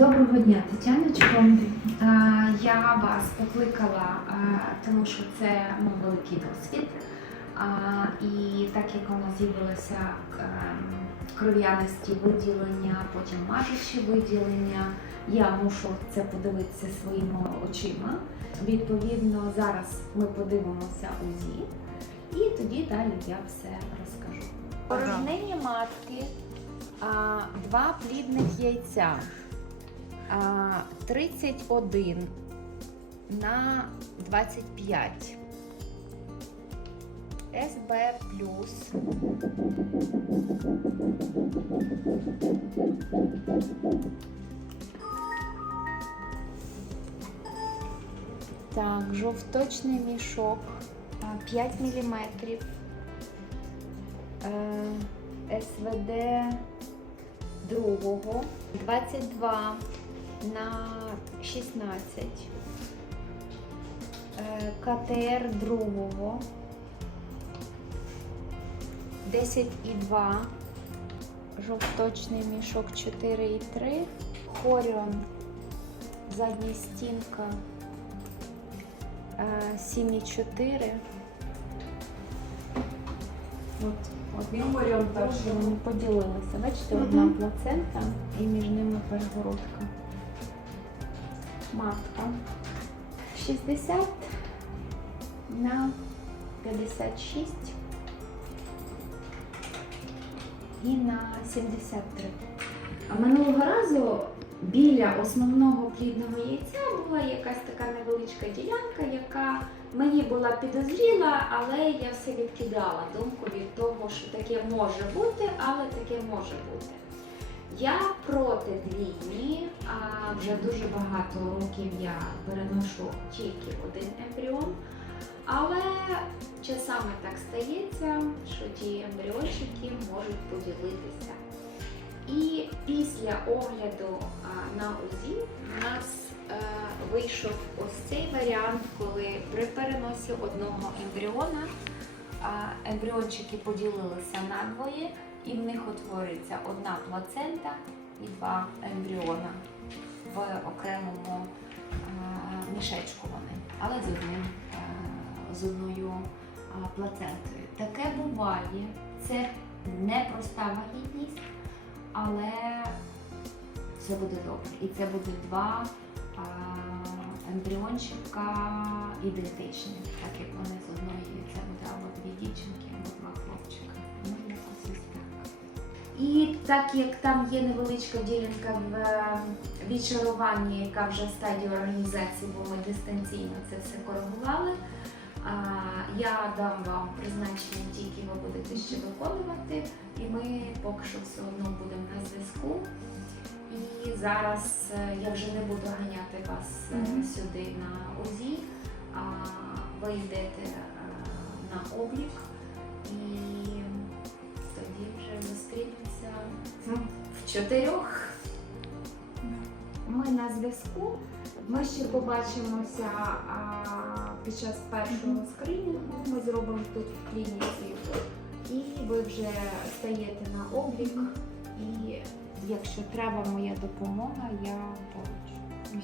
Доброго дня, Тетяночко. Я вас покликала, тому що це ну, великий досвід. І так як у нас з'явилося кров'яності виділення, потім мажучі виділення, я мушу це подивитися своїми очима. Відповідно, зараз ми подивимося УЗІ, і тоді далі я все розкажу. Порожнення матки, два плідних яйця. А, 31 на 25. СБ плюс. Так, жовточний мішок а, 5 мм. СВД другого 22 на 16. Е, КТР другого 10,2. Жовточний мішок 4,3. Хоріон задня стінка е, 7,4. От, от Він Оріон так, вони поділилися. Бачите, одна плацента і між ними перегородка. Матка. 60 на 56 і на 73. А минулого разу біля основного плідного яйця була якась така невеличка ділянка, яка мені була підозріла, але я все відкидала думку від того, що таке може бути, але таке може бути. Я проти двійні, а вже дуже багато років я переношу тільки один ембріон. Але часами так стається, що ті ембріончики можуть поділитися. І після огляду на УЗІ у нас е, вийшов ось цей варіант, коли при переносі одного ембріона ембріончики поділилися надвоє, і в них утворюється одна плацента і два ембріона в окремому мішечку вони, але з одним е, з одною плацентою. Таке буває. Це непроста вагітність, але все буде добре. І це буде два а, ембріончика ідентичні, так як вони з одної це буде або дві дівчинки, або два хлопчика. Ну. І так як там є невеличка ділянка в е, відчаруванні, яка вже в стадії організації, бо ми дистанційно це все коригували. Я дам вам призначення, тільки ви будете ще виконувати, і ми поки що все одно будемо на зв'язку. І зараз е, я вже не буду ганяти вас е, Мгм. сюди на УЗІ, а ви йдете е, на облік і тоді вже зустрінемося в чотирьох. Ми на зв'язку. Ми ще побачимося а, під час першого скринінгу. Ми зробимо тут в клініці. І ви вже стаєте на облік. І якщо треба моя допомога, я поруч.